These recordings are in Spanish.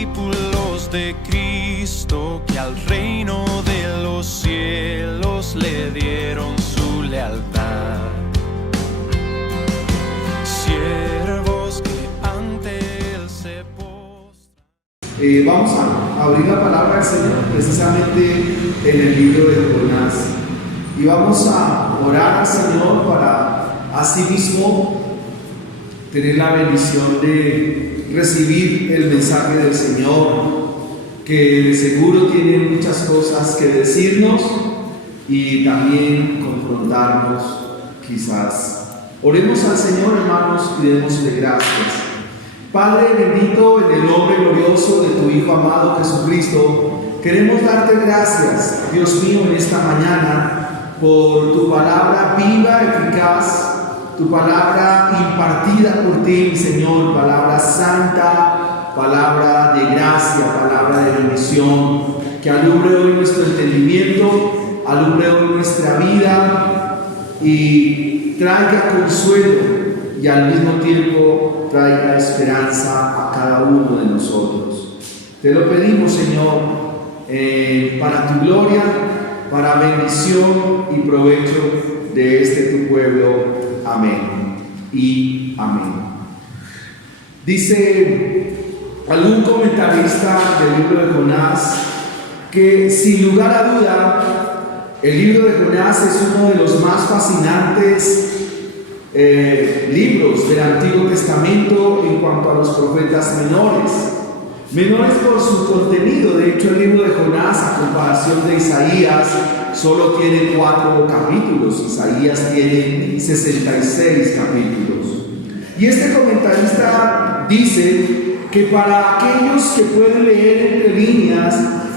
discípulos de Cristo que al reino de los cielos le dieron su lealtad. Siervos que ante él se postran. Vamos a abrir la palabra del Señor precisamente en el libro de Jonás. Y vamos a orar al Señor para asimismo tener la bendición de recibir el mensaje del Señor, que de seguro tiene muchas cosas que decirnos y también confrontarnos quizás. Oremos al Señor, hermanos, y démosle gracias. Padre bendito, en el nombre glorioso de tu Hijo amado Jesucristo, queremos darte gracias, Dios mío, en esta mañana, por tu palabra viva, eficaz, tu palabra impartida por ti, Señor, palabra santa, palabra de gracia, palabra de bendición, que alumbre hoy nuestro entendimiento, alumbre hoy nuestra vida y traiga consuelo y al mismo tiempo traiga esperanza a cada uno de nosotros. Te lo pedimos, Señor, para tu gloria, para bendición y provecho de este tu pueblo. Amén y amén. Dice algún comentarista del libro de Jonás que sin lugar a duda el libro de Jonás es uno de los más fascinantes libros del Antiguo Testamento en cuanto a los profetas menores por su contenido. De hecho, el libro de Jonás, a comparación de Isaías, solo tiene 4 capítulos. Isaías tiene 66 capítulos. Y este comentarista dice que para aquellos que pueden leer entre líneas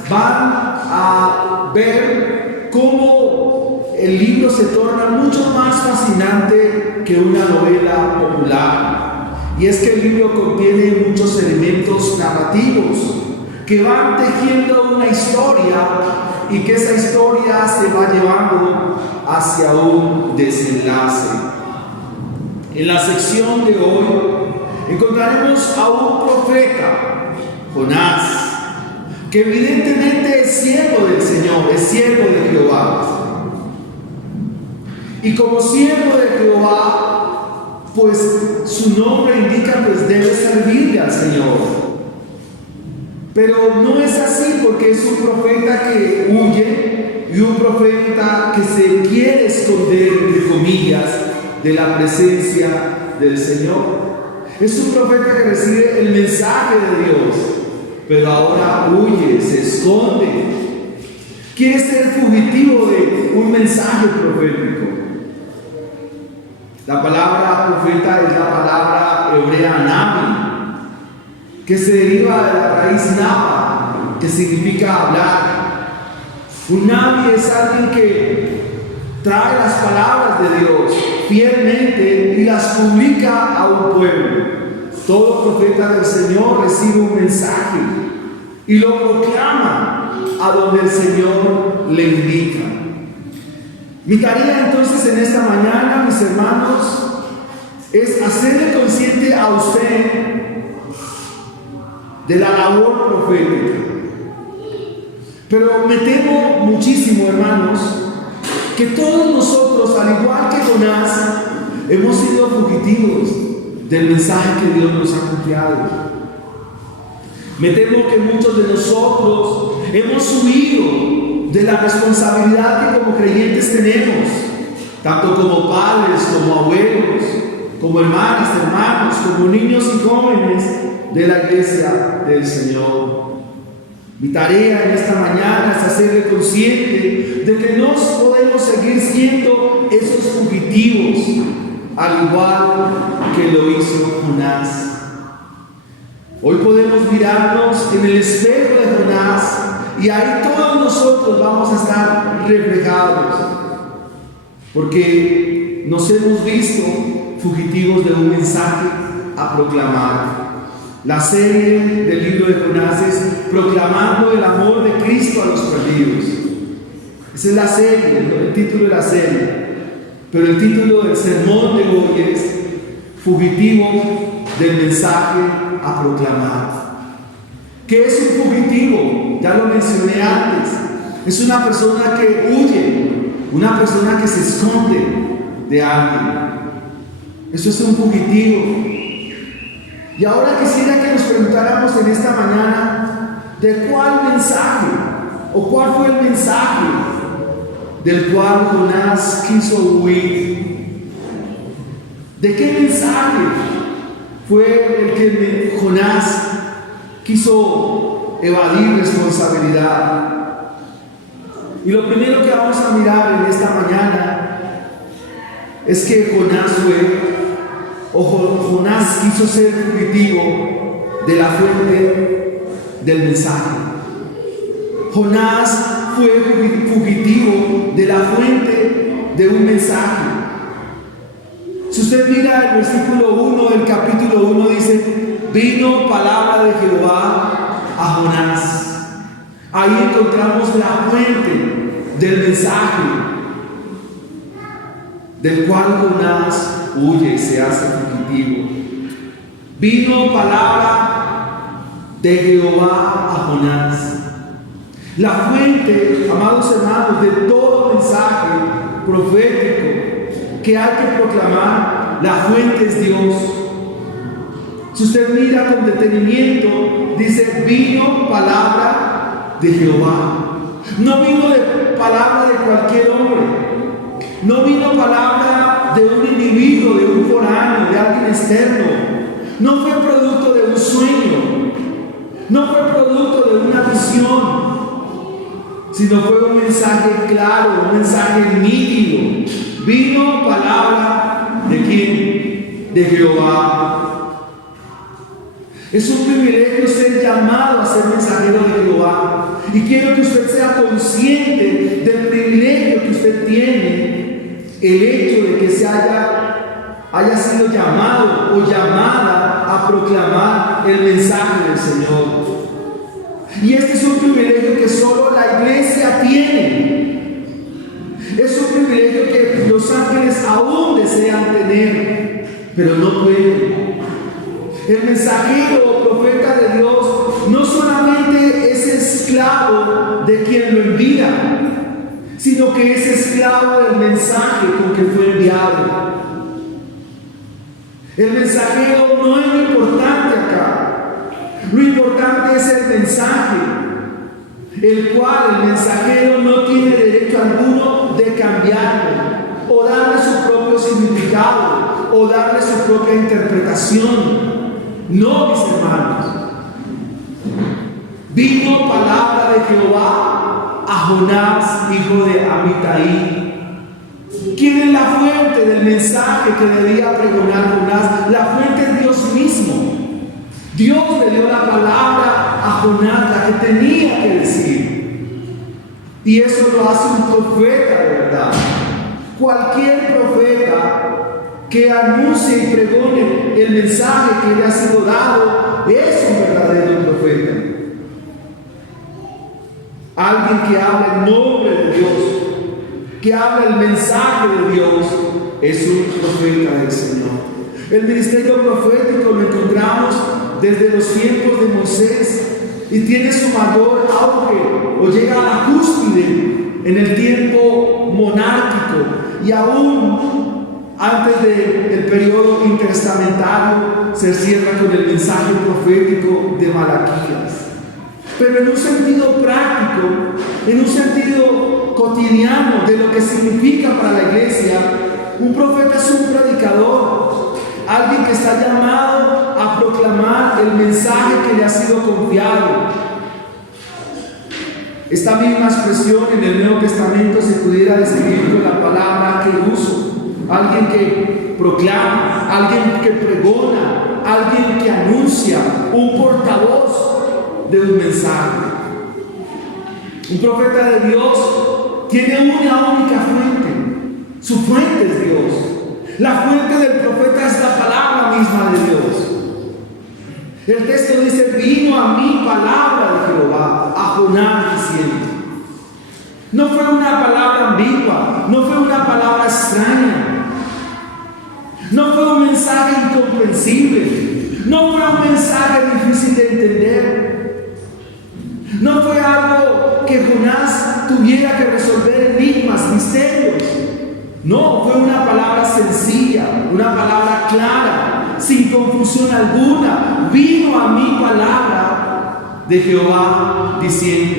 van a ver cómo el libro se torna mucho más fascinante que una novela popular. Y es que el libro contiene muchos elementos narrativos que van tejiendo una historia y que esa historia se va llevando hacia un desenlace. En la sección de hoy encontraremos a un profeta, Jonás, que evidentemente es siervo del Señor, es siervo de Jehová. Y como siervo de Jehová, pues su nombre indica, pues debe servirle al Señor. Pero no es así, porque es un profeta que huye y un profeta que se quiere esconder, entre comillas, de la presencia del Señor. Es un profeta que recibe el mensaje de Dios, pero ahora huye, se esconde. Quiere ser fugitivo de un mensaje profético. La palabra profeta es la palabra hebrea nabi, que se deriva de la raíz naba, que significa hablar. Un nabi es alguien que trae las palabras de Dios fielmente y las publica a un pueblo. Todo profeta del Señor recibe un mensaje y lo proclama a donde el Señor le indica. Mi tarea entonces en esta mañana, mis hermanos, es hacerle consciente a usted de la labor profética. Pero me temo muchísimo, hermanos, que todos nosotros, al igual que Jonás, hemos sido fugitivos del mensaje que Dios nos ha confiado. Me temo que muchos de nosotros hemos huido de la responsabilidad que como creyentes tenemos, tanto como padres, como abuelos, como hermanas, hermanos, como niños y jóvenes de la iglesia del Señor. Mi tarea en esta mañana es hacerle consciente de que no podemos seguir siendo esos fugitivos, al igual que lo hizo Jonás. Hoy podemos mirarnos en el espejo de Jonás y ahí todos nosotros vamos a estar reflejados, porque nos hemos visto fugitivos de un mensaje a proclamar. La serie del libro de Jonás es Proclamando el amor de Cristo a los perdidos. Esa es la serie, el título de la serie. Pero el título del sermón de hoy es Fugitivo del mensaje a proclamar. ¿Qué es un fugitivo? Ya lo mencioné antes. Es una persona que huye, una persona que se esconde de alguien. Eso es un fugitivo. Y ahora quisiera que nos preguntáramos en esta mañana de cuál mensaje o cuál fue el mensaje del cual Jonás quiso huir. ¿De qué mensaje fue el que Jonás quiso evadir responsabilidad? Y lo primero que vamos a mirar en esta mañana es que Jonás quiso ser fugitivo de la fuente del mensaje. Jonás fue fugitivo de la fuente de un mensaje. Si usted mira el versículo 1 del capítulo 1, dice: vino palabra de Jehová a Jonás. Ahí encontramos la fuente del mensaje, del cual Jonás huye y se hace fugitivo. Vino palabra de Jehová a Jonás. La fuente, amados hermanos, de todo mensaje profético que hay que proclamar, la fuente es Dios. Si usted mira con detenimiento, dice: vino palabra de Jehová. No vino de palabra de cualquier hombre. No vino palabra de un individuo, de un foráneo, de alguien externo. No fue producto de un sueño. No fue producto de una visión, sino fue un mensaje claro, un mensaje nítido. Vino palabra ¿de quién? De Jehová. Es un privilegio ser llamado a ser mensajero de Jehová. Y quiero que usted sea consciente del privilegio que usted tiene, el hecho de que se haya sido llamado o llamada a proclamar el mensaje del Señor. Y este es un privilegio que solo la iglesia tiene. Es un privilegio que los ángeles aún desean tener, pero no pueden. El mensajero o profeta de Dios no solamente es esclavo de quien lo envía, sino que es esclavo del mensaje con que fue enviado. El mensajero no es lo importante acá. Lo importante es el mensaje, el cual el mensajero no tiene derecho alguno de cambiarlo, o darle su propio significado, o darle su propia interpretación. No, mis hermanos. Vino palabra de Jehová a Jonás, hijo de Amitai. ¿Quién es la fuente del mensaje que debía pregonar Jonás? La fuente es Dios mismo. Dios le dio la palabra a Jonás, la que tenía que decir. Y eso lo hace un profeta de verdad. Cualquier profeta que anuncie y pregone el mensaje que le ha sido dado es un verdadero profeta. Alguien que habla en nombre de Dios, que habla el mensaje de Dios, es un profeta del Señor. El ministerio profético lo encontramos desde los tiempos de Moisés y tiene su mayor auge o llega a la cúspide en el tiempo monárquico y aún antes del periodo intertestamentario se cierra con el mensaje profético de Malaquías. Pero en un sentido práctico, en un sentido cotidiano de lo que significa para la iglesia, un profeta es un predicador, alguien que está llamado a proclamar el mensaje que le ha sido confiado. Esta misma expresión en el Nuevo Testamento se pudiera describir con la palabra que uso. Alguien que proclama, alguien que pregona, alguien que anuncia, un portavoz de un mensaje. Un profeta de Dios tiene una única fuente. Su fuente es Dios. La fuente del profeta es la palabra misma de Dios. El texto dice: vino a mí palabra de Jehová a Jonás diciendo. No fue una palabra ambigua, no fue una palabra extraña. No fue un mensaje incomprensible, no fue un mensaje difícil de entender. No fue algo que Jonás tuviera que resolver enigmas, misterios. No, fue una palabra sencilla, una palabra clara, sin confusión alguna. Vino a mí palabra de Jehová diciendo.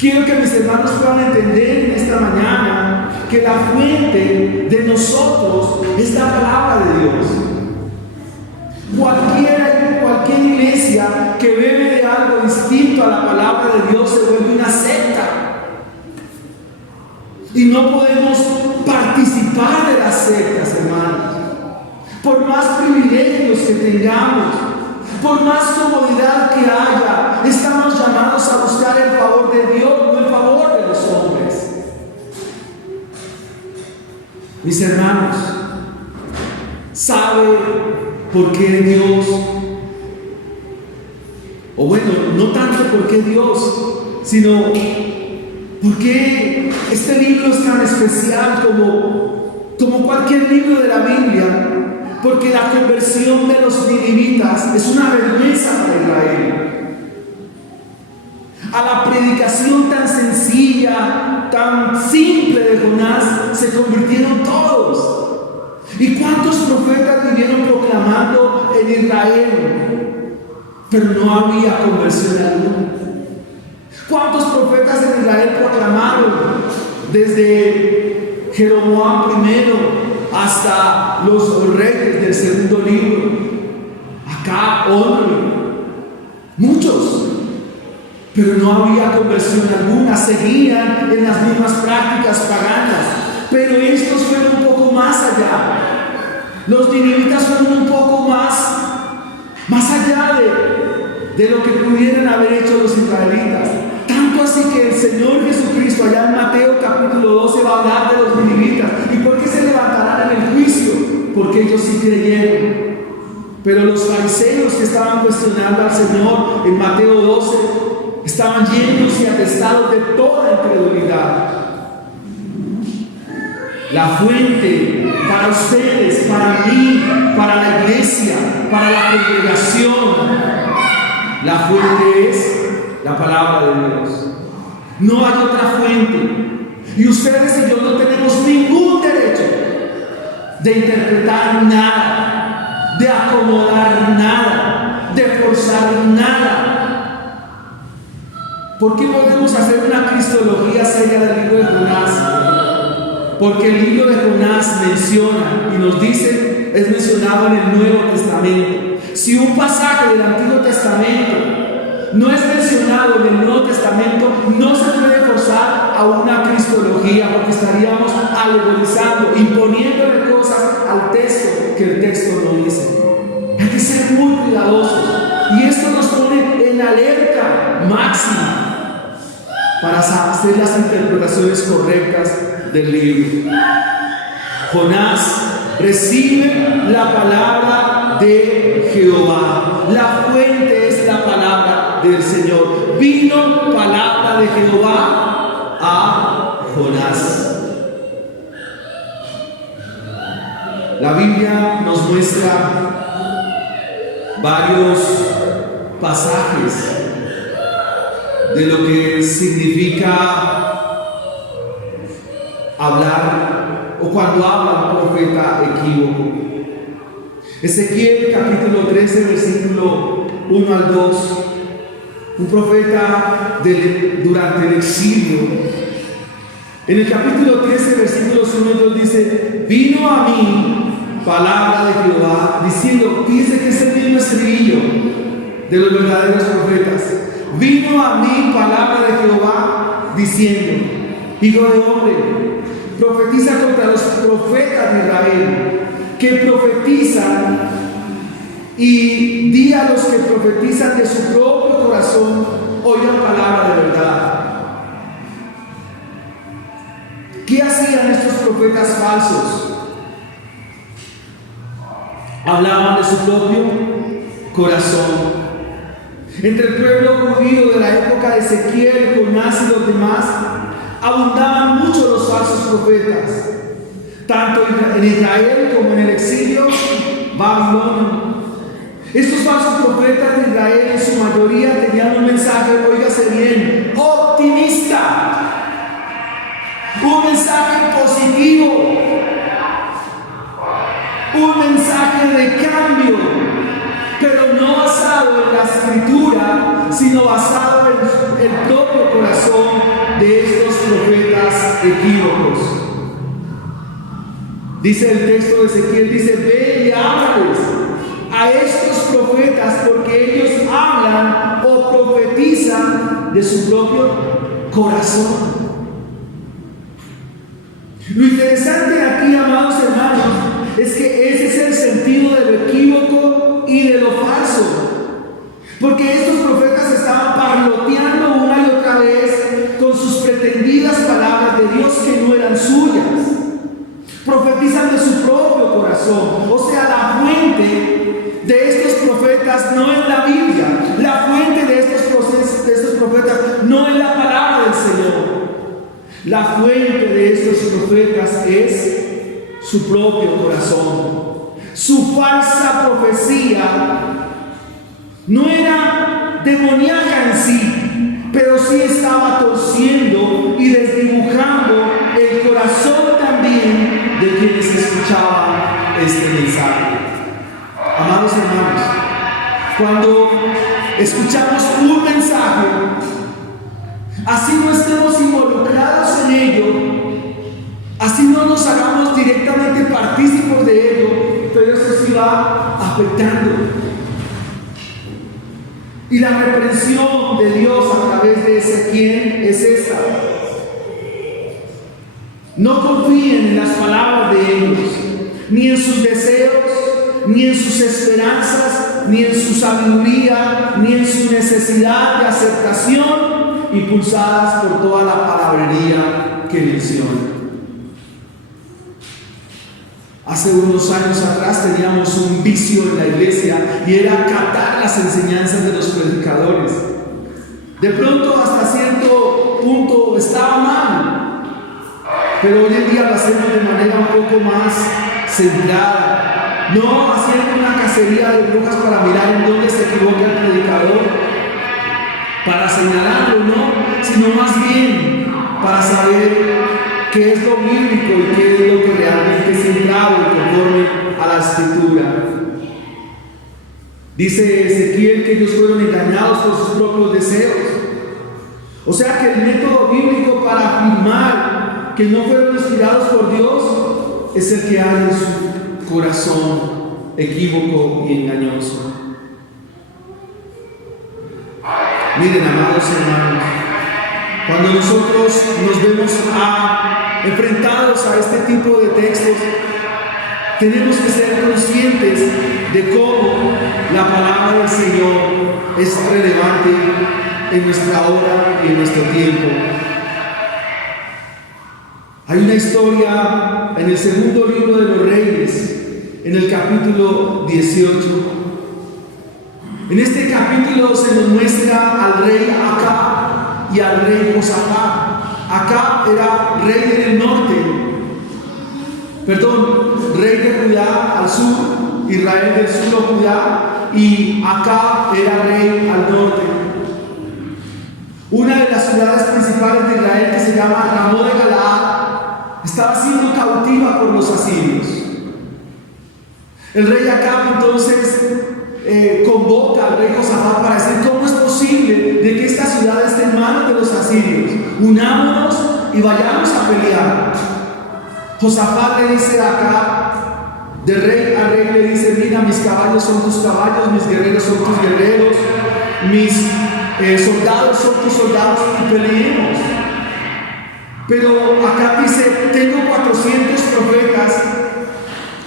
Quiero que mis hermanos puedan entender en esta mañana que la fuente de nosotros es la palabra de Dios. Cualquier iglesia que bebe de algo distinto a la palabra de Dios se vuelve una secta. Y no podemos participar de las sectas, hermanos. Por más privilegios que tengamos, por más comodidad que haya, estamos llamados a buscar el favor de Dios, no el favor de los hombres. Mis hermanos, ¿sabe por qué Dios? O bueno, no tanto por qué Dios, sino por qué este libro es tan especial como cualquier libro de la Biblia. Porque la conversión de los ninivitas es una vergüenza para Israel. A la predicación tan sencilla, tan simple de Jonás, se convirtieron todos. ¿Y cuántos profetas vivieron proclamando en Israel? Pero no había conversión alguna. ¿Cuántos profetas en Israel proclamaron? Desde Jeroboam I hasta los reyes del segundo libro. Acá, muchos. Pero no había conversión alguna. Seguían en las mismas prácticas paganas. Pero estos fueron un poco más allá. Los ninivitas fueron un poco más allá de lo que pudieran haber hecho los israelitas. Tanto así que el Señor Jesucristo allá en Mateo capítulo 12 va a hablar de los ninivitas. ¿Y por qué se levantarán en el juicio? Porque ellos sí creyeron. Pero los fariseos que estaban cuestionando al Señor en Mateo 12 estaban llenos y atestados de toda incredulidad. La fuente para ustedes, para mí, para la iglesia, para la congregación, la fuente es la palabra de Dios. No hay otra fuente. Y ustedes y yo no tenemos ningún derecho de interpretar nada, de acomodar nada, de forzar nada. ¿Por qué podemos hacer una cristología seria del libro de Jonás? Porque el libro de Jonás menciona y nos dice, es mencionado en el Nuevo Testamento. Si un pasaje del Antiguo Testamento no es mencionado en el Nuevo Testamento, no se puede forzar a una cristología, porque estaríamos alegorizando, imponiéndole cosas al texto que el texto no dice. Hay que ser muy cuidadosos. Y esto nos pone en alerta máxima para hacer las interpretaciones correctas del libro. Jonás recibe la palabra de Jehová. La fuente es la palabra del Señor. Vino palabra de Jehová a Jonás. La Biblia nos muestra varios pasajes de lo que significa hablar o cuando habla un profeta equívoco. Ezequiel capítulo 13 versículo 1 al 2. Un profeta durante el exilio. En el capítulo 13 versículos 1 y 2 dice: vino a mí palabra de Jehová diciendo, fíjense que es el mismo estribillo de los verdaderos profetas. Vino a mí palabra de Jehová diciendo: hijo de hombre, profetiza contra los profetas de Israel que profetizan, y di a los que profetizan de su propio corazón, oigan palabra de verdad. ¿Qué hacían estos profetas falsos? Hablaban de su propio corazón. Entre el pueblo judío de la época de Ezequiel, Jonás y los demás, abundaban mucho los falsos profetas, tanto en Israel como en el exilio babilonio. Estos falsos profetas de Israel en su mayoría tenían un mensaje, óigase escúchase bien, optimista. Un mensaje positivo. Un mensaje de cambio, pero no basado en la escritura, sino basado en el propio corazón de estos profetas equívocos. Dice el texto de Ezequiel, dice: ve y háblales a estos profetas, porque ellos hablan o profetizan de su propio corazón. Lo interesante aquí, amados hermanos, es que ese es el sentido de lo equívoco y de lo falso. Porque estos profetas estaban parloteando una y otra vez con sus pretendidas palabras de Dios que no eran suyas. Profetizan de su propio corazón. O sea, la fuente de estos profetas no es la Biblia. La fuente de estos profetas no es la palabra del Señor. La fuente de estos profetas es su propio corazón. Su falsa profecía no era demoníaca en sí, pero sí estaba torciendo y desdibujando el corazón también de quienes escuchaban este mensaje. Amados hermanos, cuando escuchamos un mensaje, así no estemos involucrados en ello, así no nos hagamos directamente partícipes de ello, pero eso sí va afectando. Y la reprensión de Dios a través de Ezequiel es esta: no confíen en las palabras de ellos, ni en sus deseos, ni en sus esperanzas, ni en su sabiduría, ni en su necesidad de aceptación, impulsadas por toda la palabrería que mencionan. Hace unos años atrás teníamos un vicio en la iglesia y era acatar las enseñanzas de los predicadores. De pronto, hasta cierto punto estaba mal, pero hoy en día lo hacemos de manera un poco más centrada, no haciendo una cacería de brujas para mirar en dónde se equivoca el predicador, para señalarlo, no, sino más bien para saber qué es lo bíblico y qué es lo que realmente es centrado y conforme a la escritura. Dice Ezequiel que ellos fueron engañados por sus propios deseos. O sea que el método bíblico para afirmar que no fueron inspirados por Dios es el que hay en su corazón equívoco y engañoso. Miren, amados hermanos, cuando nosotros nos vemos enfrentados a este tipo de textos, tenemos que ser conscientes de cómo la palabra del Señor es relevante en nuestra hora y en nuestro tiempo. Hay una historia en el segundo libro de los Reyes, en el capítulo 18. En este capítulo se nos muestra al rey Acab y al rey Josafat. Acab era rey del norte, rey de Judá al sur, Israel del sur o Judá, y Acab era rey al norte. Una de las ciudades principales de Israel, que se llama Ramón de Galaad, estaba siendo cautiva por los asirios. El rey Acab entonces convoca al rey Josafat para decir: ¿cómo es posible de que esta ciudad esté en manos de los asirios? Unámonos y vayamos a pelear. Josafat le dice a Acab, de rey a rey le dice: mira, mis caballos son tus caballos, mis guerreros son tus guerreros, mis soldados son tus soldados, y peleemos. Pero Acab dice: tengo 400 profetas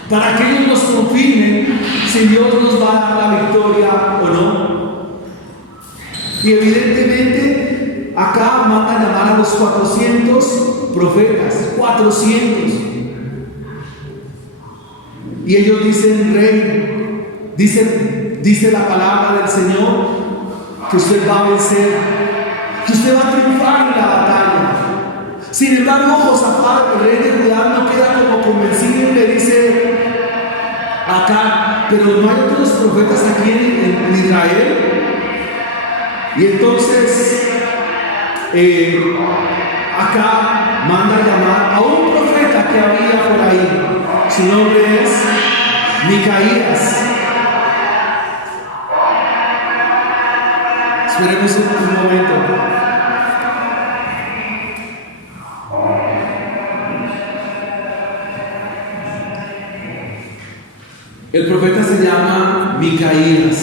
para que ellos nos confirmen si Dios nos va a dar la victoria o no. Y evidentemente acá manda a llamar a los 400 profetas, 400. Y ellos dicen: rey, dice la palabra del Señor que usted va a vencer, que usted va a triunfar en la batalla. Sin embargo, Josafat, el rey de Judá, no queda como convencido y le dice acá: pero no hay otros profetas aquí en Israel. Y entonces acá manda a llamar a un profeta que había por ahí. Su nombre es Micaías. Esperemos un momento. El profeta se llama Micaías.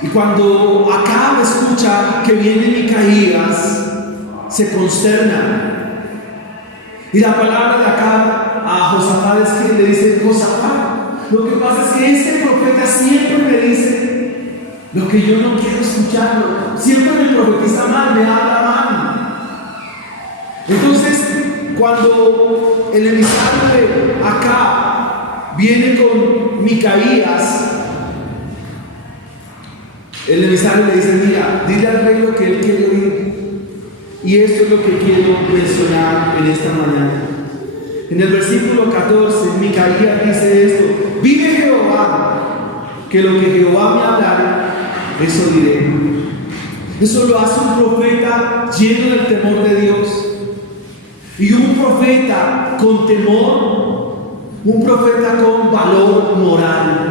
Y cuando Acab escucha que viene Micaías, se consterna. Y la palabra de Acab a Josafat es que le dice: Josafat, lo que pasa es que este profeta siempre me dice lo que yo no quiero escucharlo. Siempre me profetiza mal, me habla mal. Entonces, cuando el emisario de Acab viene con Micaías, el emisario le dice: mira, dile al rey lo que él quiere oír. Y esto es lo que quiero mencionar en esta mañana. En el versículo 14, Micaías dice esto: vive Jehová, que lo que Jehová me hablare, eso diré. Eso lo hace un profeta lleno del temor de Dios. Y un profeta con temor, un profeta con valor moral.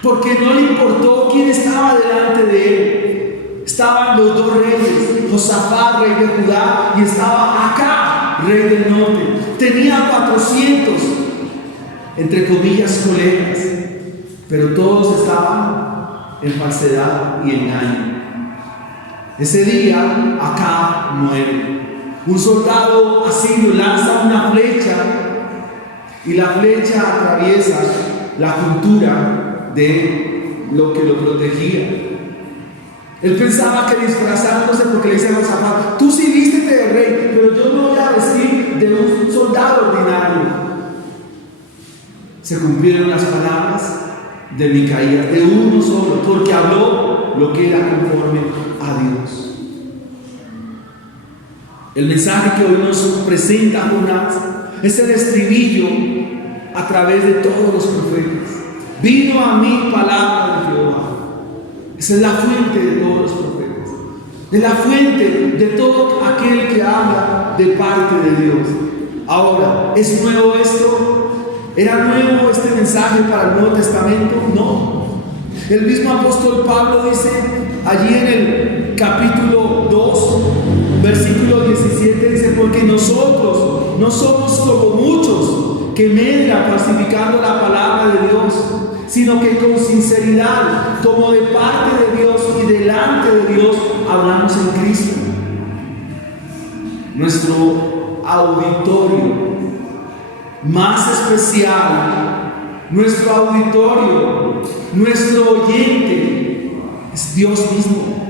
Porque no le importó quién estaba delante de él. Estaban los dos reyes, Josafat, rey de Judá, y estaba Acab, rey del norte. Tenía 400, entre comillas, colegas, pero todos estaban en falsedad y engaño. Ese día Acab muere. Un soldado asirio lanza una flecha y la flecha atraviesa la juntura de lo que lo protegía. Él pensaba que disfrazándose, porque le dice a Josafat: tú sí vístete de rey, pero yo me voy a vestir de un soldado ordinario. Se cumplieron las palabras de Micaías, de uno solo, porque habló lo que era conforme a Dios. El mensaje que hoy nos presenta Jonás es el estribillo a través de todos los profetas. Vino a mí palabra de Jehová. Esa es la fuente de todos los profetas. Es la fuente de todo aquel que habla de parte de Dios. Ahora, ¿es nuevo esto? ¿Era nuevo este mensaje para el Nuevo Testamento? No. El mismo apóstol Pablo dice allí en el capítulo 2, versículo 17, dice: porque nosotros no somos como muchos que medran falsificando la palabra de Dios, sino que con sinceridad, como de parte de Dios y delante de Dios, hablamos en Cristo. Nuestro auditorio más especial, nuestro auditorio, nuestro oyente es Dios mismo.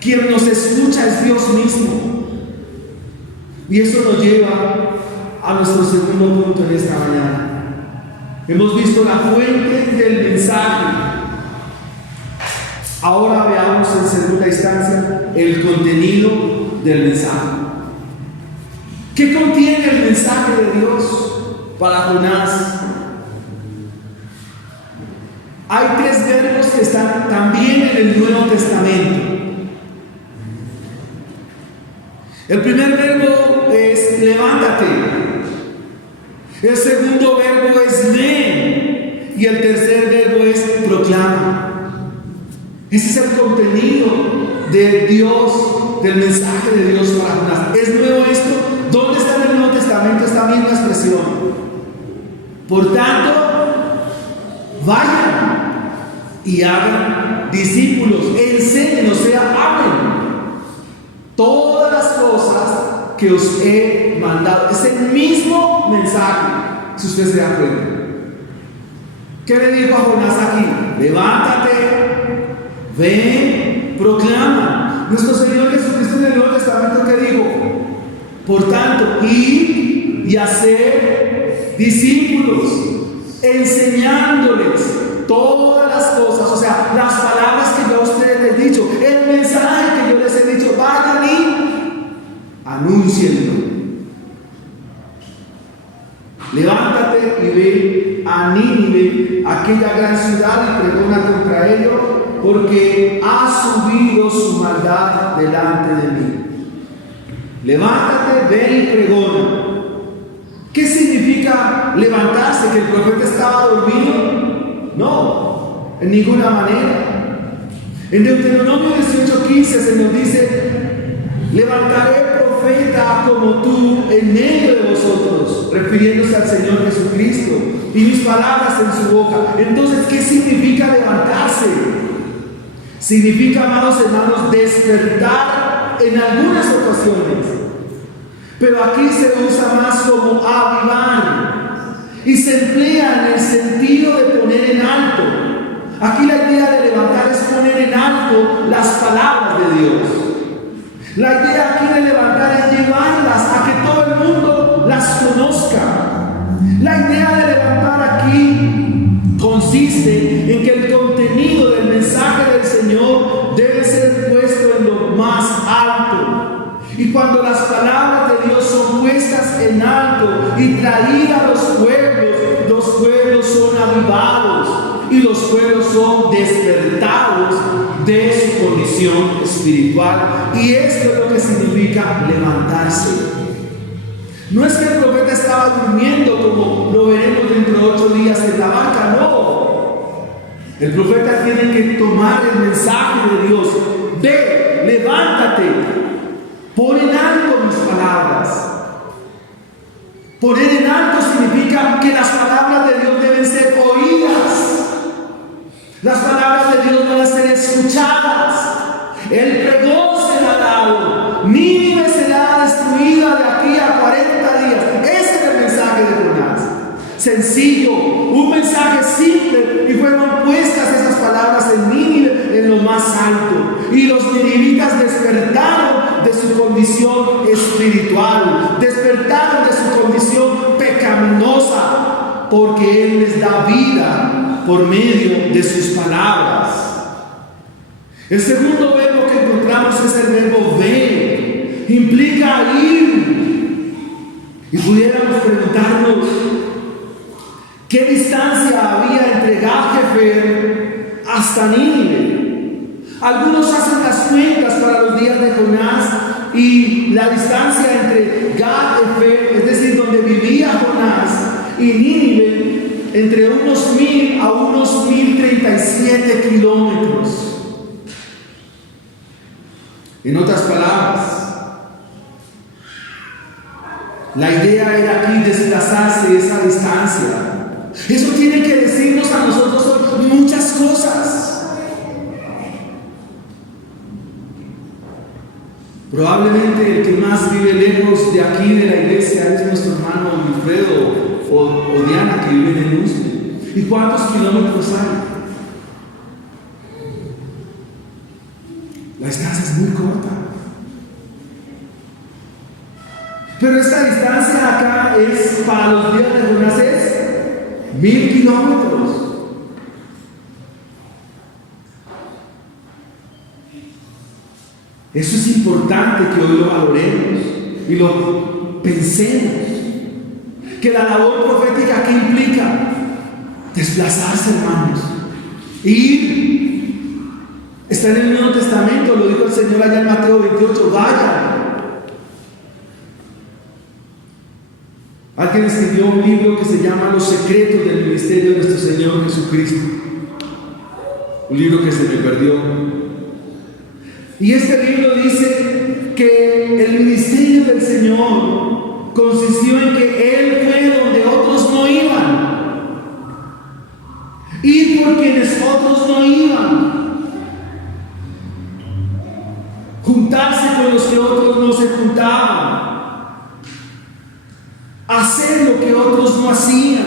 Quien nos escucha es Dios mismo. Y eso nos lleva a nuestro segundo punto en esta mañana. Hemos visto la fuente del mensaje. Ahora veamos en segunda instancia el contenido del mensaje. ¿Qué contiene el mensaje de Dios para Jonás? Hay 3 verbos que están también en el Nuevo Testamento. El primer verbo es levántate. El segundo verbo es ven. Y el tercer verbo es proclama. Ese es el contenido de Dios, del mensaje de Dios para Jonás. ¿Es nuevo esto? ¿Dónde está en el Nuevo Testamento esta misma expresión? Por tanto, vayan y hagan discípulos, enseñen, o sea, hablen todas las cosas que os he mandado. Es el mismo mensaje, si usted se da cuenta. ¿Qué le dijo a Jonás aquí? Levántate, ven, proclama. Nuestro Señor Jesucristo en el Nuevo Testamento, ¿qué dijo? Por tanto, id y hacer discípulos, enseñándoles todas las cosas, o sea, las palabras que yo a ustedes les he dicho, el mensaje que yo les he dicho, vayan y anúncienlo. Levántate y ve a Nínive, a aquella gran ciudad y pregona contra ello, porque ha subido su maldad delante de mí. Levántate, ve y pregona. ¿Qué significa levantarse? ¿Que el profeta estaba dormido? No, en ninguna manera. En Deuteronomio 18:15 se nos dice: levantaré profeta como tú en medio de vosotros, refiriéndose al Señor Jesucristo, y mis palabras en su boca. Entonces, ¿qué significa levantarse? Significa, amados hermanos, despertar en algunas ocasiones, pero aquí se usa más como avivar y se emplea en el sentido de poner en alto. Aquí la idea de levantar es poner en alto las palabras de Dios. La idea aquí de levantar es llevarlas a que todo el mundo las conozca. La idea de levantar aquí consiste en que el contenido del mensaje del Señor debe ser puesto en lo más alto. Y cuando las palabras de Dios son puestas en alto y traídas a los pueblos son avivados y los pueblos son despertados de su condición espiritual. Y esto es lo que significa levantarse. No es que el profeta estaba durmiendo, como lo veremos dentro de 8 días en la barca, no. El profeta tiene que tomar el mensaje de Dios. Ve, levántate, pon en alto mis palabras. Poner en alto significa que las palabras de Dios deben ser oídas. Las palabras de Dios deben ser escuchadas. El pregón será dado. Nínive será destruida de aquí a 40 días. Ese es el mensaje de Jonás. Sencillo, un mensaje simple, y fueron puestas esas palabras en Nínive en lo más alto. Y los ninivitas despertaron de su condición espiritual, despertaron de su condición pecaminosa, porque Él les da vida por medio de sus palabras. El segundo verbo que encontramos es el verbo ver. Implica ir. Y pudiéramos preguntarnos, ¿qué distancia había entre Gad-Hefer hasta Nínive? Algunos hacen las cuentas para los días de Jonás, y la distancia entre Gad-Hefer, es decir, donde vivía Jonás, y Nínive, entre unos 1000 a unos 1037 kilómetros. En otras palabras, la idea era aquí desplazarse esa distancia. Eso tiene que decirnos a nosotros hoy muchas cosas. Probablemente el que más vive lejos de aquí de la iglesia es nuestro hermano Wilfredo o Diana, que viven en Usme. ¿Y cuántos kilómetros hay? La distancia es muy corta. Pero esta distancia acá es, para los días de Jonás, es 1000 kilómetros. Eso es importante que hoy lo valoremos y lo pensemos. Que la labor profética, ¿qué implica? Desplazarse, hermanos. Ir. Está en el Nuevo Testamento, lo dijo el Señor allá en Mateo 28, vayan. Alguien escribió un libro que se llama Los secretos del ministerio de nuestro Señor Jesucristo. Un libro que se me perdió. Y este libro dice que el ministerio del Señor consistió en que Él fue donde otros no iban. Ir por quienes otros no iban. Juntarse con los que otros no se juntaban. Hacer lo que otros no hacían.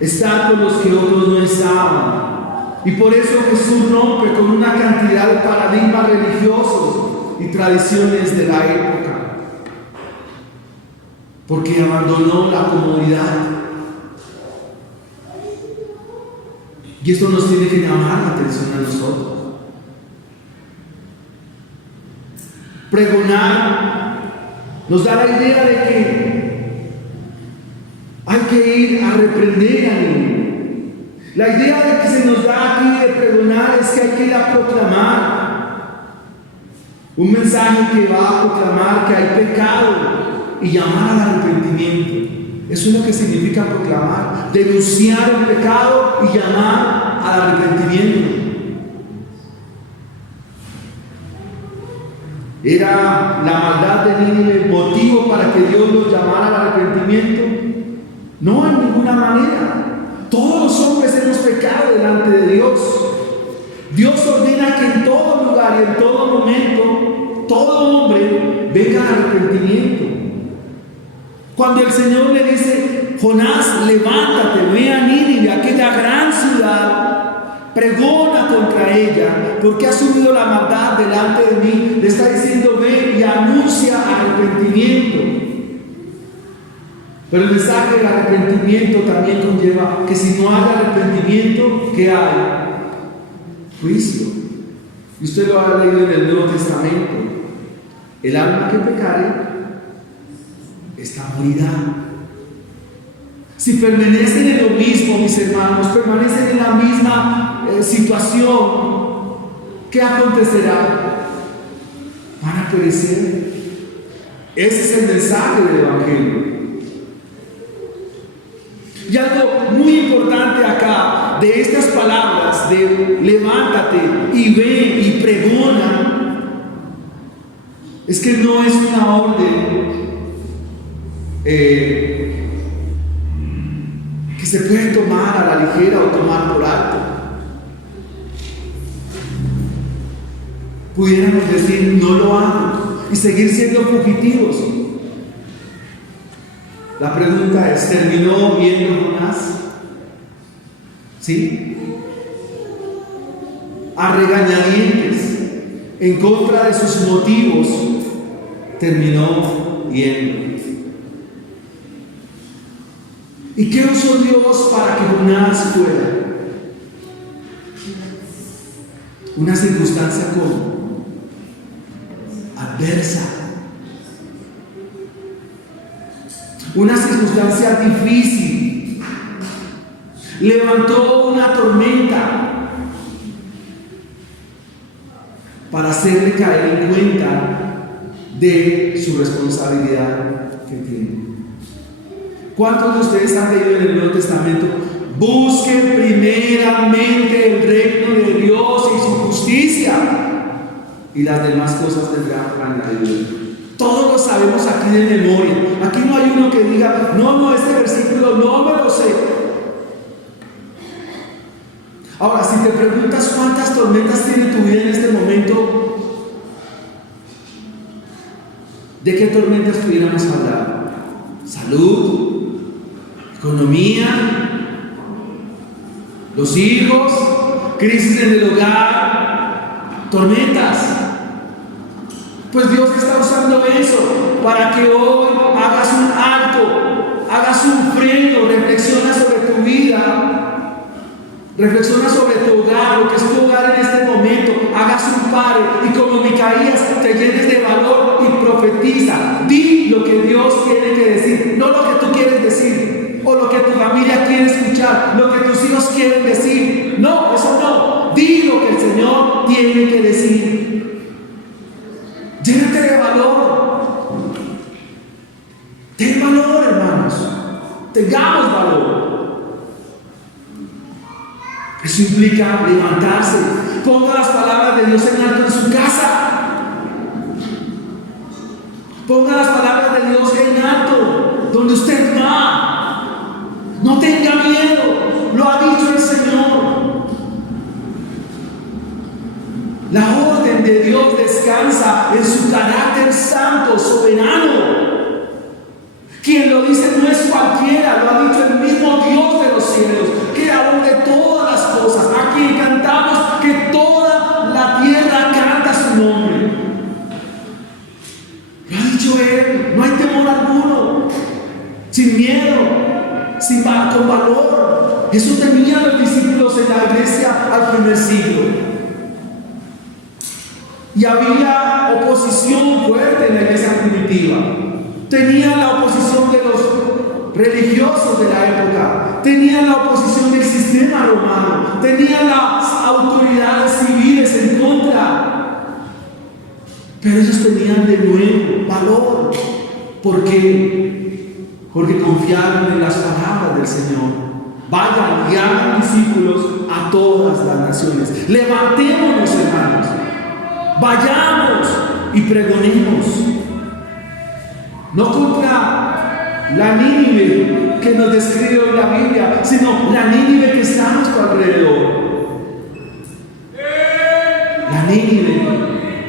Estar con los que otros no estaban. Y por eso Jesús rompe con una cantidad de paradigmas religiosos y tradiciones de la época, porque abandonó la comodidad. Y esto nos tiene que llamar la atención a nosotros. Pregonar nos da la idea de que hay que ir a reprender al niño. La idea de que se nos da aquí de pregonar es que hay que ir a proclamar un mensaje que va a proclamar que hay pecado y llamar al arrepentimiento. Eso es lo que significa proclamar, denunciar el pecado y llamar al arrepentimiento. ¿Era la maldad de Nínive motivo para que Dios los llamara al arrepentimiento? No, en ninguna manera. Todos los hombres hemos pecado delante de Dios. Dios ordena que en todo lugar y en todo momento, todo hombre venga al arrepentimiento. Cuando el Señor le dice: Jonás, levántate, ve a Nínive, aquella gran ciudad, pregona contra ella, porque ha subido la maldad delante de mí, le está diciendo: ve y anuncia arrepentimiento. Pero el mensaje del arrepentimiento también conlleva que si no hay arrepentimiento, ¿qué hay? Juicio. Y usted lo ha leído en el Nuevo Testamento. El alma que pecare, esta morirá. Si permanecen en lo mismo, mis hermanos, permanecen en la misma situación, ¿qué acontecerá? Van a perecer. Ese es el mensaje del Evangelio. Y algo muy importante acá de estas palabras de levántate y ve y pregona, es que no es una orden que se puede tomar a la ligera o tomar por alto. Pudiéramos decir: no lo hago, y seguir siendo fugitivos. La pregunta es: ¿terminó viendo Jonás? ¿Sí? A regañadientes, en contra de sus motivos, terminó viendo. ¿Y qué usó Dios para que Jonás fuera? Una circunstancia como adversa. Una circunstancia difícil. Levantó una tormenta para hacerle caer en cuenta de su responsabilidad que tiene. ¿Cuántos de ustedes han leído en el Nuevo Testamento? Busquen primeramente el reino de Dios y su justicia, y las demás cosas vendrán añadidas. Todos lo sabemos aquí de memoria. Aquí no hay uno que diga: no, este versículo no me lo sé. Ahora, si te preguntas cuántas tormentas tiene tu vida en este momento, ¿de qué tormentas pudiéramos hablar? Salud, economía, los hijos, crisis en el hogar, tormentas. Pues Dios está usando eso para que hoy hagas un alto, hagas un freno, reflexiona sobre tu vida, reflexiona sobre tu hogar, lo que es tu hogar en este momento, hagas un pare y como Micaías te llenes de valor y profetiza. Di lo que Dios tiene que decir, no lo que tú quieres decir o lo que tu familia quiere escuchar, lo que tus hijos quieren decir. No, eso no. Di lo que el Señor tiene que decir. Llénate de valor. Ten valor, hermanos. Tengamos valor. Eso implica levantarse. Ponga las palabras de Dios en alto en su casa. Ponga las palabras de Dios en alto donde usted va. No tenga miedo. Lo ha dicho el Señor. La orden de Dios descansa en su carácter santo, soberano. Quien lo dice no es cualquiera, lo ha dicho el mismo Dios de los cielos, creador de todas las cosas, a quien cantamos que toda la tierra canta su nombre. Lo ha dicho Él, no hay temor alguno, sin miedo, con valor. Eso tenían los discípulos en la iglesia al primer siglo. Y había oposición fuerte en la iglesia primitiva. Tenía la oposición de los religiosos de la época, tenían la oposición del sistema romano, tenían las autoridades civiles en contra, pero ellos tenían de nuevo valor. ¿Por qué? Porque confiaron en las palabras del Señor. Vayan y hagan discípulos a todas las naciones. Levantémonos, hermanos, vayamos y pregonemos, no contra la Nínive que nos describe hoy la Biblia, sino la Nínive que está a nuestro alrededor, la Nínive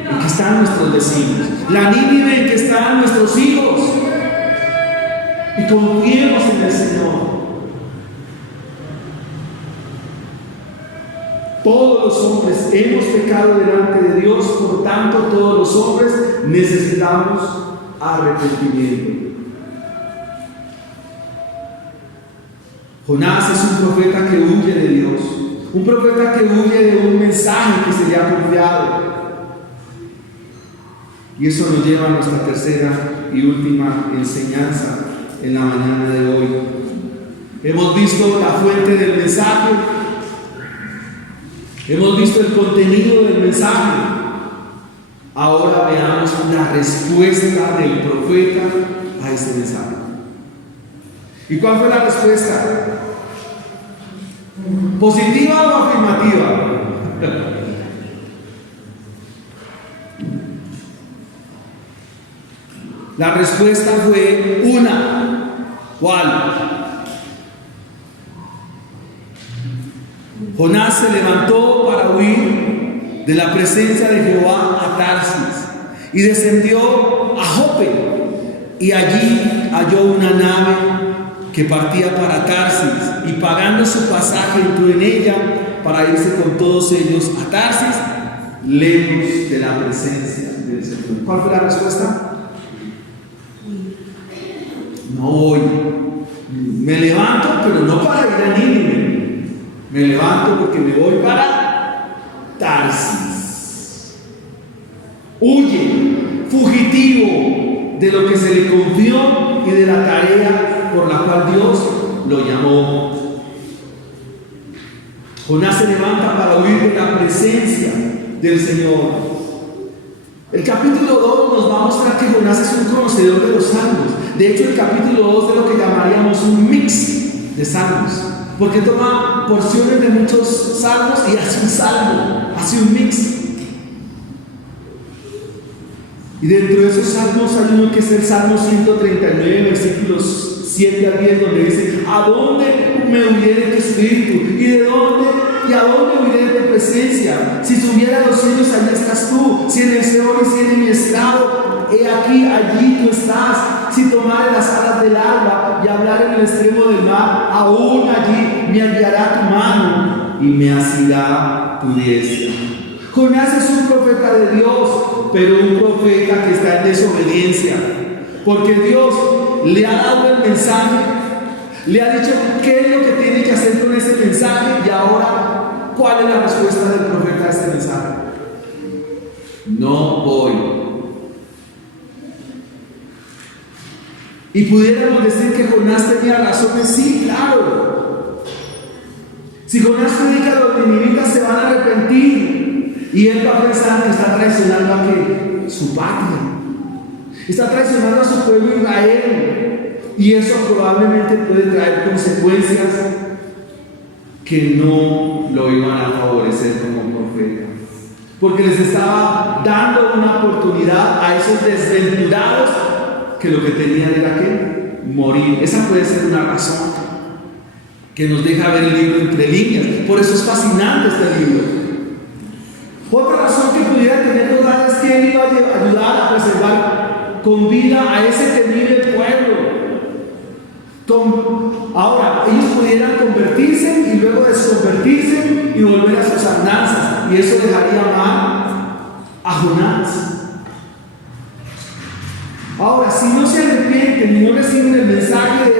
en que están nuestros vecinos, la Nínive en que están nuestros hijos, y confiemos en el Señor. Todos los hombres hemos pecado delante de Dios, por tanto todos los hombres necesitamos arrepentimiento. Jonás es un profeta que huye de Dios, un profeta que huye de un mensaje que se le ha confiado. Y eso nos lleva a nuestra tercera y última enseñanza en la mañana de hoy. Hemos visto la fuente del mensaje, hemos visto el contenido del mensaje. Ahora veamos la respuesta del profeta a este mensaje. ¿Y cuál fue la respuesta? ¿Positiva o afirmativa? La respuesta fue una. ¿Cuál? Jonás se levantó para huir de la presencia de Jehová a Tarsis y descendió a Jope, y allí halló una nave que partía para Tarsis, y pagando su pasaje entró en ella para irse con todos ellos a Tarsis, lejos de la presencia del Señor. ¿Cuál fue la respuesta? No voy. Me levanto, pero no para ir a Nínive. Me levanto porque me voy para Tarsis. Huye, fugitivo de lo que se le confió y de la tarea por la cual Dios lo llamó. Jonás se levanta para huir de la presencia del Señor. El capítulo 2 nos va a mostrar que Jonás es un conocedor de los salmos. De hecho, el capítulo 2 es lo que llamaríamos un mix de salmos, porque toma porciones de muchos salmos y hace un salmo, hace un mix. Y dentro de esos salmos hay uno que es el Salmo 139, versículos 7 al 10, donde dice: ¿a dónde me huiré de tu espíritu? ¿Y a dónde huiré de tu presencia? Si subiera a los cielos, allí estás tú. Si en el Seol hiciere mi estrado, he aquí, allí tú estás. Si tomare las alas del alba y hablar en el extremo del mar, aún allí me guiará tu mano y me asirá tu diestra. Jonás es un profeta de Dios, pero un profeta que está en desobediencia, porque Dios le ha dado el mensaje, le ha dicho qué es lo que tiene que hacer con ese mensaje, y ahora, ¿cuál es la respuesta del profeta a este mensaje? No voy. Y pudiéramos decir que Jonás tenía razones. Sí, claro. Si Jonás predica, los ninivitas se van a arrepentir, y él va a pensar que está traicionando a ¿qué? Su patria. Está traicionando a su pueblo Israel, y eso probablemente puede traer consecuencias que no lo iban a favorecer como profeta, porque les estaba dando una oportunidad a esos desventurados que lo que tenían era que morir. Esa puede ser una razón que nos deja ver el libro entre líneas. Por eso es fascinante este libro. Otra razón que pudiera tener lugar es que él iba a ayudar a preservar con vida a ese temible pueblo. Ahora, ellos pudieran convertirse y luego desconvertirse y volver a sus andanzas, y eso dejaría mal a Jonás. Ahora, si no se arrepienten y no reciben el mensaje,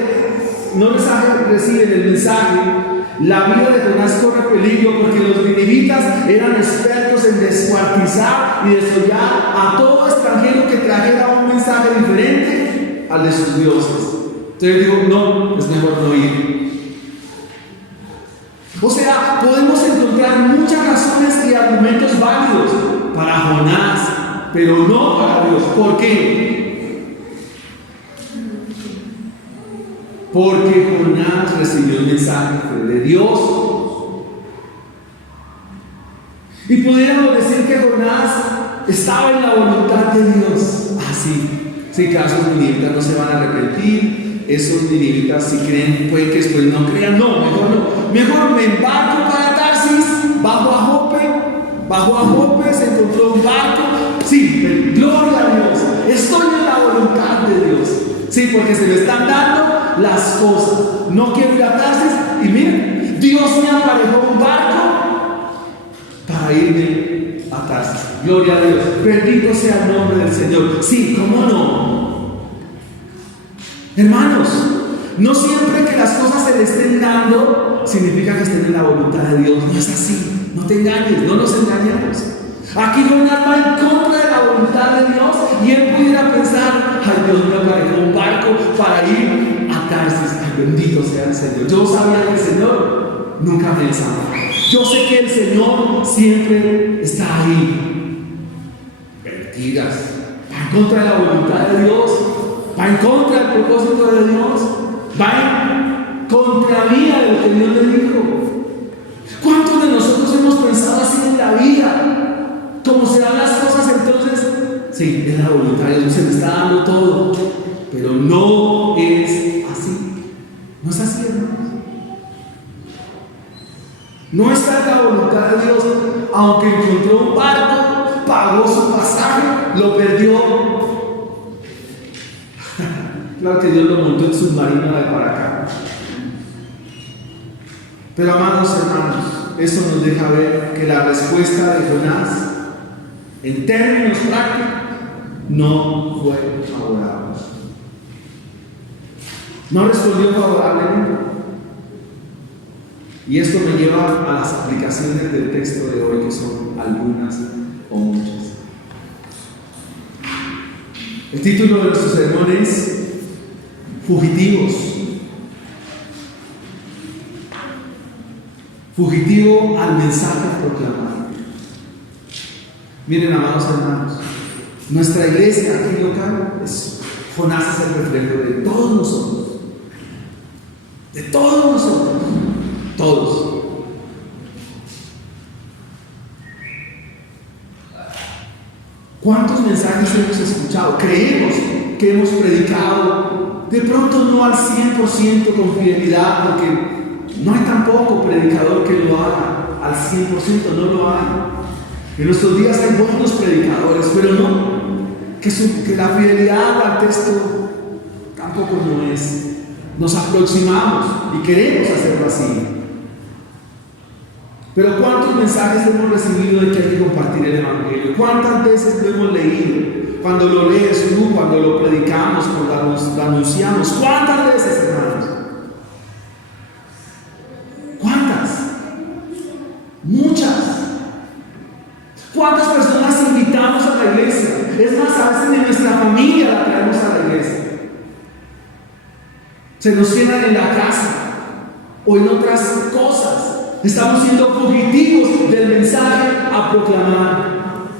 la vida de Jonás corre peligro, porque los ninivitas eran expertos en descuartizar y desollar a todo extranjero que trajera un mensaje diferente al de sus dioses. Entonces digo, no, es mejor no ir. O sea, podemos encontrar muchas razones y argumentos válidos para Jonás, pero no para Dios. ¿Por qué? Porque Jonás recibió el mensaje de Dios. Y pudiéramos decir que Jonás estaba en la voluntad de Dios. Sí, claro, esos ninivitas no se van a arrepentir. Esos ninivitas, si creen, puede que después no crean. No. Mejor me embarco para Tarsis, bajo a Jope, se encontró un barco. Sí, gloria a Dios. Estoy en la voluntad de Dios. Sí, porque se me están dando las cosas. No quiero ir a Tarsis. Y miren, Dios me aparejó un barco para irme a Tarsis. Gloria a Dios. Bendito sea el nombre del Señor. Sí, ¿cómo no? Hermanos, no siempre que las cosas se le estén dando significa que estén en la voluntad de Dios. No es así. No te engañes, no nos engañemos. Aquí Jonás va en contra de la voluntad de Dios y él pudiera pensar, ay, Dios me aparejó un barco para ir a Tarsis. Ay, bendito sea el Señor. Yo sabía que el Señor nunca me desamparó. Yo sé que el Señor siempre está ahí. Mentiras. Va en contra de la voluntad de Dios. Va en contra del propósito de Dios. Va en contravía de lo que Dios le dijo. ¿Cuántos de nosotros hemos pensado así en la vida? ¿Cómo se dan las cosas entonces? Sí, es la voluntad de Dios, se me está dando todo. Pero no es así. No es así, hermanos. No está en la voluntad de Dios. Aunque encontró un barco, pagó su pasaje, lo perdió. Claro que Dios lo montó en submarino de para acá. Pero amados hermanos, esto nos deja ver que la respuesta de Jonás, en términos prácticos, no fue favorable. No respondió favorablemente. Y esto me lleva a las aplicaciones del texto de hoy, que son algunas o muchas. El título de nuestro sermón es Fugitivos. Fugitivo al mensaje proclamado. Miren, amados hermanos, nuestra iglesia aquí local, Jonás es el reflejo de todos nosotros. De todos nosotros. Todos. ¿Cuántos mensajes hemos escuchado? Creemos que hemos predicado, de pronto no al 100% con fidelidad, porque no hay tampoco predicador que lo haga al 100%, no lo hay. En nuestros días hay buenos predicadores, pero no, que la fidelidad al texto tampoco no es. Nos aproximamos y queremos hacerlo así. Pero ¿cuántos mensajes hemos recibido de que hay que compartir el Evangelio? ¿Cuántas veces lo hemos leído? Cuando lo lees tú, cuando lo predicamos, cuando lo anunciamos. ¿Cuántas veces, hermanos? ¿Cuántas? Muchas. ¿Cuántas personas invitamos a la iglesia? Es más, a veces ni nuestra familia la traemos a la iglesia. Se nos quedan en la casa o en otras cosas. Estamos siendo fugitivos del mensaje a proclamar.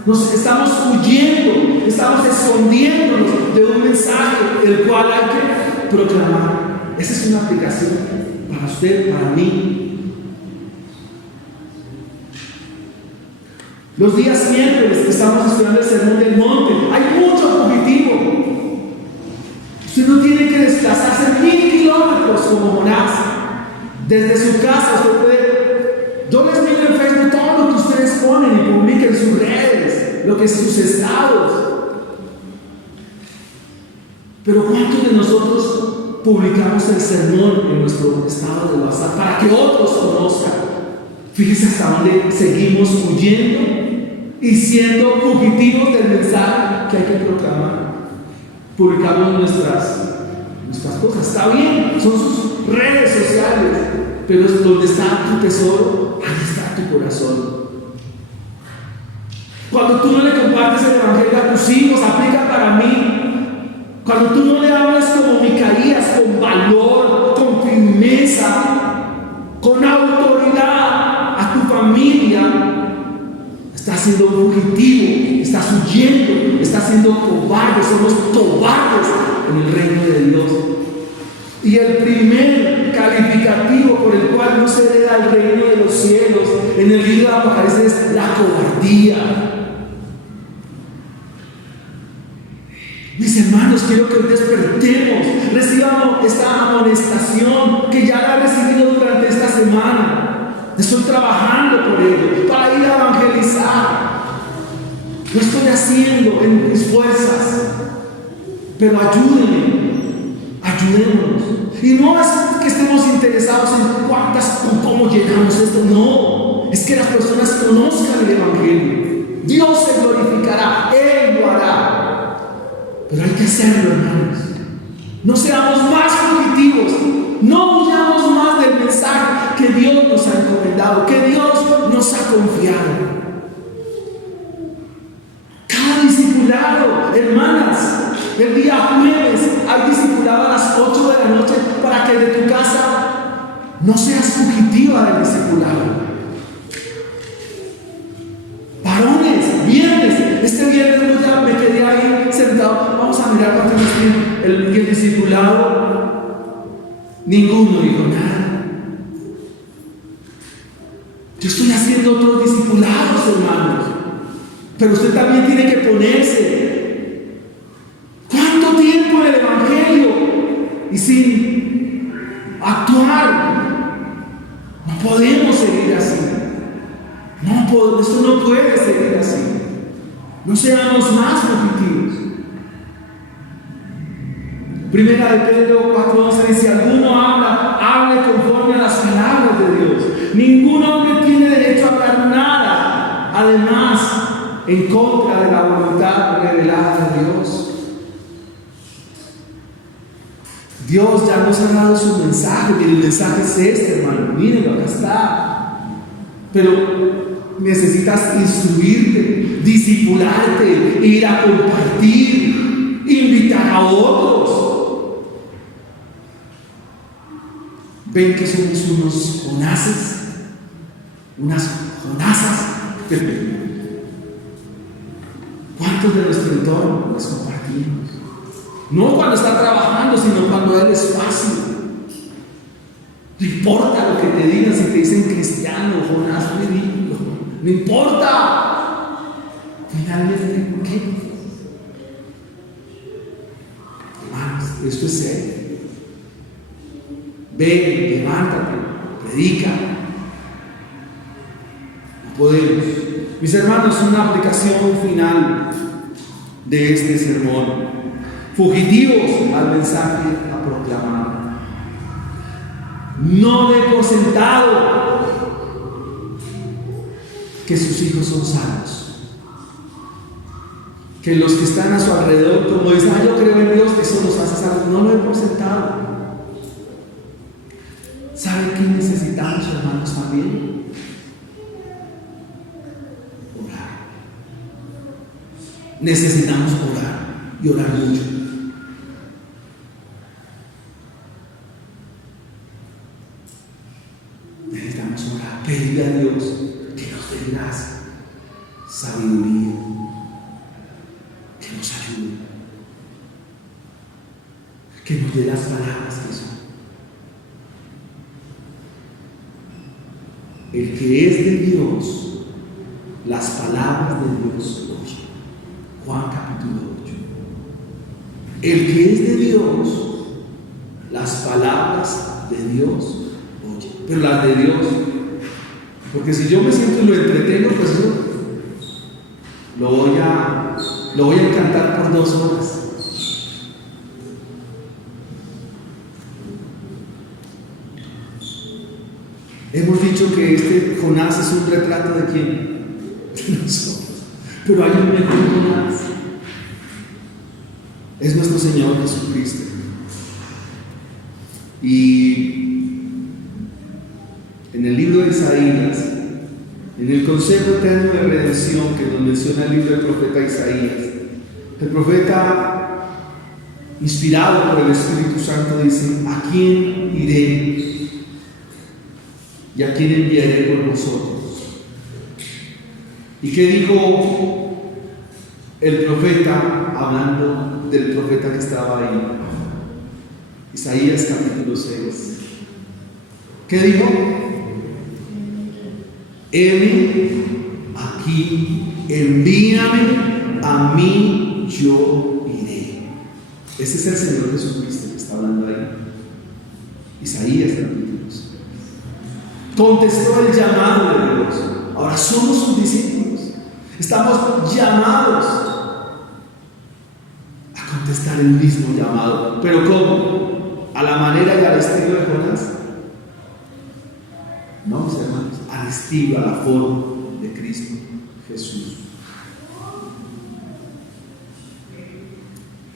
Nos estamos huyendo, estamos escondiéndonos de un mensaje el cual hay que proclamar. Esa es una aplicación para usted, para mí. Los días miércoles estamos estudiando el Sermón del Monte. Hay mucho fugitivo. Usted no tiene que desplazarse 1000 kilómetros como Jonás. Desde su casa usted puede. Yo les miro en Facebook todo lo que ustedes ponen y publican en sus redes, lo que es sus estados. Pero ¿cuántos de nosotros publicamos el sermón en nuestro estado de WhatsApp para que otros conozcan? Fíjese hasta dónde seguimos huyendo y siendo fugitivos del mensaje que hay que proclamar. Publicamos nuestras cosas. Está bien, son sus redes sociales, pero es donde está tu tesoro, ahí está tu corazón. Cuando tú no le compartes el Evangelio a tus hijos, aplica para mí. Cuando tú no le hablas como Micaías, con valor, con firmeza, con autoridad a tu familia, estás siendo fugitivo, estás huyendo, estás siendo cobarde. Somos cobardes en el reino de Dios. Y el primer calificativo por el cual no se hereda el reino de los cielos en el libro de Apocalipsis es la cobardía. Mis hermanos, quiero que hoy despertemos, recibamos esta amonestación que ya la he recibido durante esta semana. Estoy trabajando por ello, para ir a evangelizar. Lo estoy haciendo en mis fuerzas, pero ayúdenos. Y no es que estemos interesados en cómo llenamos esto, no. Es que las personas conozcan el Evangelio. Dios se glorificará, Él lo hará. Pero hay que hacerlo, hermanos. No seamos más fugitivos, no huyamos más del mensaje que Dios nos ha encomendado, que Dios nos ha confiado. Cada discipulado, hermanas, el día jueves hay discipulado a las 8 de la noche para que de tu casa no seas fugitiva del discipulado. Varones, viernes, este viernes ya me quedé ahí sentado. Vamos a mirar cuánto nos tiene el discipulado. Ninguno dijo nada. Yo estoy haciendo otros discipulados, hermanos, pero usted también tiene que ponerse. ¿Cuánto tiempo en el Evangelio y sin actuar? No podemos seguir así. Esto no puede seguir así. No seamos más fugitivos. Primera de Pedro 4:11 dice: alguno hable conforme a las palabras de Dios. Ningún hombre tiene derecho a hablar nada, además, en contra de la voluntad revelada de Dios. Dios ya nos ha dado su mensaje, y el mensaje es este, hermano. Mírenlo, acá está. Pero necesitas instruirte, discipularte, ir a compartir, invitar a otros. Ven que somos unos jonases, unas jonasas. ¿Cuántos de nuestro entorno los compartimos? No cuando está trabajando, sino cuando a él es fácil. No importa lo que te digan, si te dicen cristiano, Jonás, ridículo. No importa. Finalmente, ¿por qué? Hermanos, esto es serio. Ven, levántate, predica. No podemos. Mis hermanos, una aplicación final de este sermón. Fugitivos al mensaje a proclamar. No dé por sentado que sus hijos son sanos, que los que están a su alrededor, como dicen, yo creo en Dios, eso los hace sanos. No lo dé por sentado. ¿Saben qué necesitamos, hermanos, también? Orar. Necesitamos orar y orar mucho. Necesitamos orar, pedirle a Dios que nos dé gracia, sabiduría, que nos ayude, que nos dé las palabras que son. El que es de Dios, las palabras de Dios oye. Juan capítulo 8. El que es de Dios, las palabras de Dios oye. Pero las de Dios. Porque si yo me siento y lo entretengo, pues yo lo voy a encantar por 2 horas. Hemos dicho que este Jonás es un retrato de quién? De nosotros. Pero hay un mejor Jonás. Es nuestro Señor Jesucristo. Y en el libro de Isaías, en el consejo eterno de redención que nos menciona el libro del profeta Isaías, el profeta inspirado por el Espíritu Santo, dice: ¿a quién iré? ¿Y a quién enviaré por vosotros? ¿Y qué dijo el profeta, hablando del profeta que estaba ahí? Isaías capítulo 6. ¿Qué dijo? Heme aquí, envíame a mí, yo iré. Ese es el Señor Jesucristo que está hablando ahí. Isaías capítulo 6. Contestó el llamado de Dios. Ahora somos sus discípulos. Estamos llamados a contestar el mismo llamado. ¿Pero cómo? ¿A la manera y al estilo de Jonás? No, mis hermanos, al estilo, a la forma de Cristo Jesús.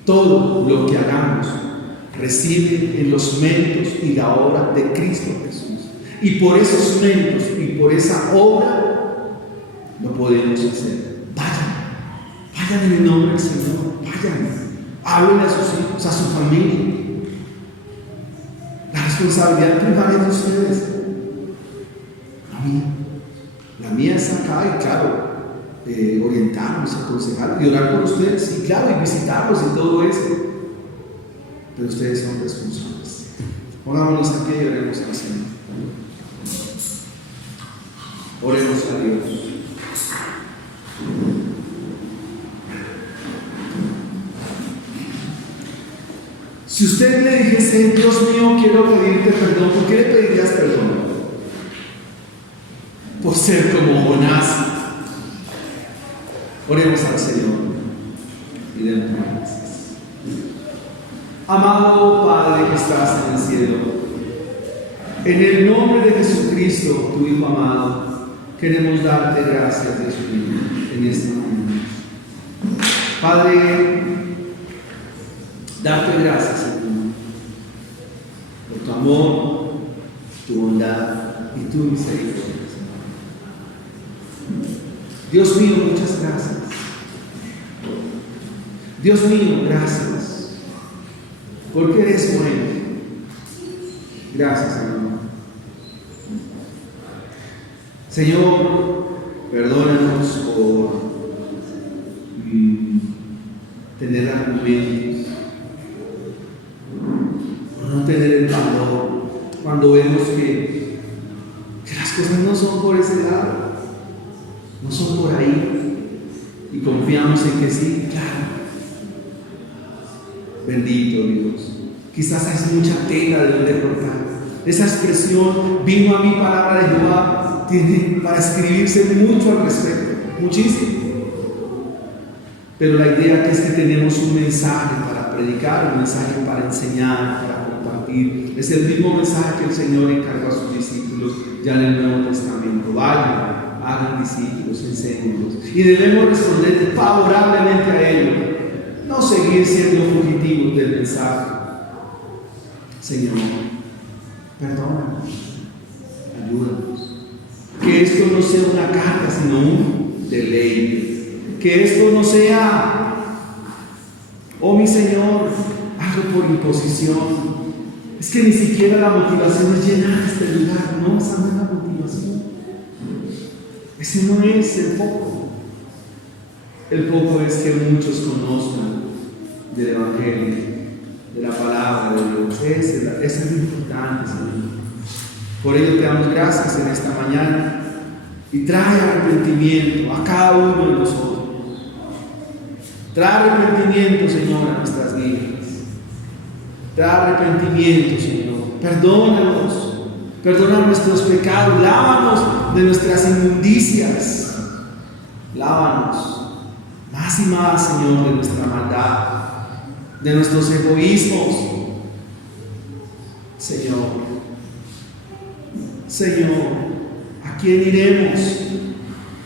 Todo lo que hagamos recibe en los méritos y la obra de Cristo Jesús. Y por esos méritos y por esa obra lo podemos hacer. Vayan en el nombre del Señor, vayan, hablen a sus hijos, a su familia. La responsabilidad primaria de ustedes, la mía es acá, y claro, orientarlos, aconsejarlos y orar por ustedes, y claro, y visitarlos y todo eso. Pero ustedes son responsables. Pongámonos aquí y oremos al Señor. Oremos a Dios. Si usted le dijese: Dios mío, quiero pedirte perdón, ¿por qué le pedirías perdón? Por ser como Jonás. Oremos al Señor y demos gracias. Amado Padre que estás en el cielo, en el nombre de Jesucristo, tu Hijo amado, queremos darte gracias, Dios mío, en esta mañana. Padre, darte gracias, Señor, por tu amor, tu bondad y tu misericordia. Dios mío, muchas gracias. Dios mío, gracias, porque eres bueno. Gracias, Señor. Señor, perdónanos por tener argumentos, por no tener el valor cuando vemos que las cosas no son por ese lado, no son por ahí, y confiamos en que sí, claro. Bendito Dios. Quizás hay mucha tela de donde cortar. Esa expresión: vino a mí palabra de Jehová, tiene para escribirse mucho al respecto, muchísimo. Pero la idea que es que tenemos un mensaje para predicar, un mensaje para enseñar, para compartir. Es el mismo mensaje que el Señor encargó a sus discípulos ya en el Nuevo Testamento. Vayan, hagan discípulos, enséñenlos. Y debemos responder favorablemente a ellos, no seguir siendo fugitivos del mensaje. Señor, perdónanos, ayúdanos. Que esto no sea una carta, sino un deleite. Que esto no sea: oh mi Señor, algo por imposición. Es que ni siquiera la motivación es llenar este lugar. No, esa no es la motivación. Ese no es el foco. El foco es que muchos conozcan del Evangelio, de la palabra de Dios. Eso es lo importante, Señor. Por ello te damos gracias en esta mañana, y trae arrepentimiento a cada uno de nosotros. Trae arrepentimiento, Señor, a nuestras vidas. Trae arrepentimiento, Señor. Perdónanos, perdona nuestros pecados, lávanos de nuestras inmundicias. Lávanos más y más, Señor, de nuestra maldad, de nuestros egoísmos. Señor, ¿a quién iremos?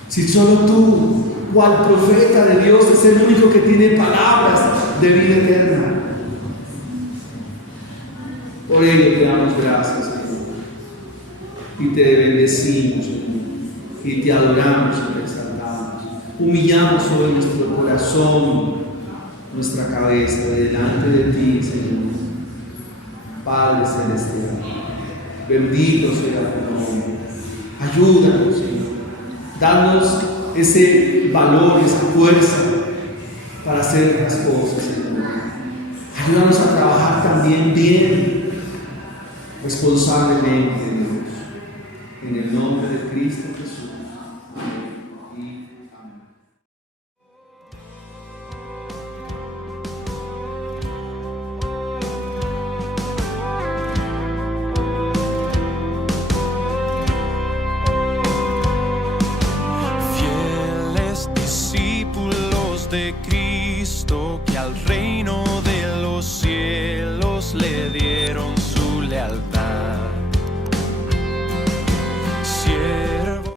Si solo tú, cual profeta de Dios, es el único que tiene palabras de vida eterna. Por ello te damos gracias, Señor, y te bendecimos, Señor, y te adoramos y te exaltamos. Humillamos sobre nuestro corazón nuestra cabeza delante de ti, Señor. Padre Celestial, bendito sea tu nombre. Ayúdanos, Señor. Danos ese valor, esa fuerza para hacer las cosas, Señor. Ayúdanos a trabajar también bien, responsablemente, Dios. En el nombre de Cristo Jesús. Amén y amén. Fieles discípulos de Cristo que al Rey